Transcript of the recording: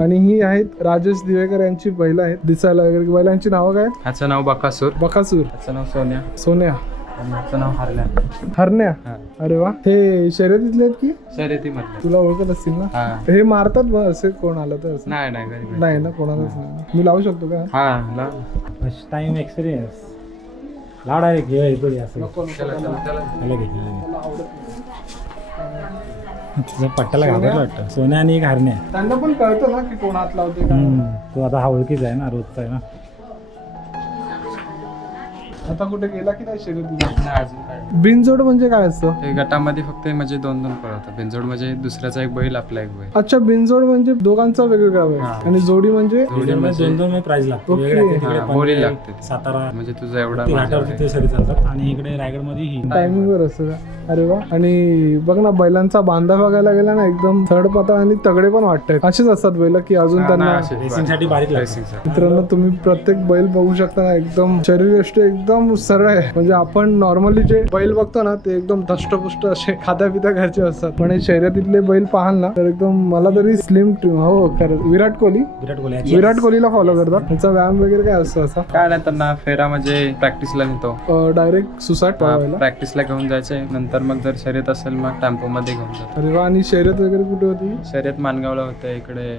आणि ही आहेत राजेश दिवेकर यांची बैल आहेत. दिसायला वगैरे बैलांची नावं काय? ह्याचं नाव बकासूर, बकासूर, ह्याचं नाव सोन्या सोन्या, आणि ह्याचं नाव हरल्या. हरण्या. अरे वा, हे शर्यतीतले आहेत की? शर्यती मधले. तुला ओळखत असतील ना? हा. हे मारतात बघ असे कोण आलं तर असं? नाही नाही घरी नाही ना, कोणालाच नाही. मी लावू शकतो का? हा फर्स्ट टाइम एक्सपिरियन्स. लाड आहे की येतो असं. तुझं पट्ट्याला घाबरलं वाटतं. सोन्या आणि एक हरण्या. त्यांना पण कळतं ना की कोण हात लावते का. तो आता हा ओळखीचा आहे ना, रोजचा आहे ना. आता कुठे गेला की नाही शर्यतीला? अजून काय. बिनजोड म्हणजे काय असतं? हे गटामध्ये फक्त म्हणजे 2-2 पळवतात. बिनजोड म्हणजे दुसऱ्याचा एक बैल आपला एक बैल. अच्छा, बिनजोड म्हणजे दोघांचा वेगवेगळा वेळ हा. आणि जोडी म्हणजे जोडी म्हणजे 2-2 प्राइज लागतो. ओके. वेगळ्या तिकडे हा, पनवेल, बोली लागते. सातारा म्हणजे तुझा एवढा ते माझा घाटावरती ते सरी चालतात आणि इकडे रायगडमध्ये ही. टायमिंग वर असतं का? अरे वा. आणि बघ ना, बैलांचा बांधा बघायला गेला ना, एकदम थर्ड पाता आणि तगडे पण वाटतात. असेच असतात बैल की अजून त्यांना? रेसिंगसाठी बारीक लागतं. रेसिंगसाठी. मित्रांनो, तुम्ही प्रत्येक बैल बघू शकता ना, एकदम शरीरयष्टी एकदम सरळ आहे. म्हणजे आपण नॉर्मली जे बैल बघतो ना, ते एकदम धष्टपुष्ट असे खात्या पित्या घरचे असतात. पण हे शर्यतीतले बैल पाहाल ना, तर एकदम मला तरी स्लिम हो खरं. विराट कोहली विराट कोहलीला फॉलो करतात. त्याचा व्यायाम वगैरे काय असतो असा? काय नाही, त्यांना फेरा म्हणजे प्रॅक्टिसला नेतो. डायरेक्ट सुसाट पळवायला? प्रॅक्टिसला घेऊन जायचे. नंतर मग जर शर्यत असेल मग टेम्पो मध्ये घेऊन जातो. अरे वा. आणि शर्यत वगैरे कुठे होती? शर्यत मानगावला होते. इकडे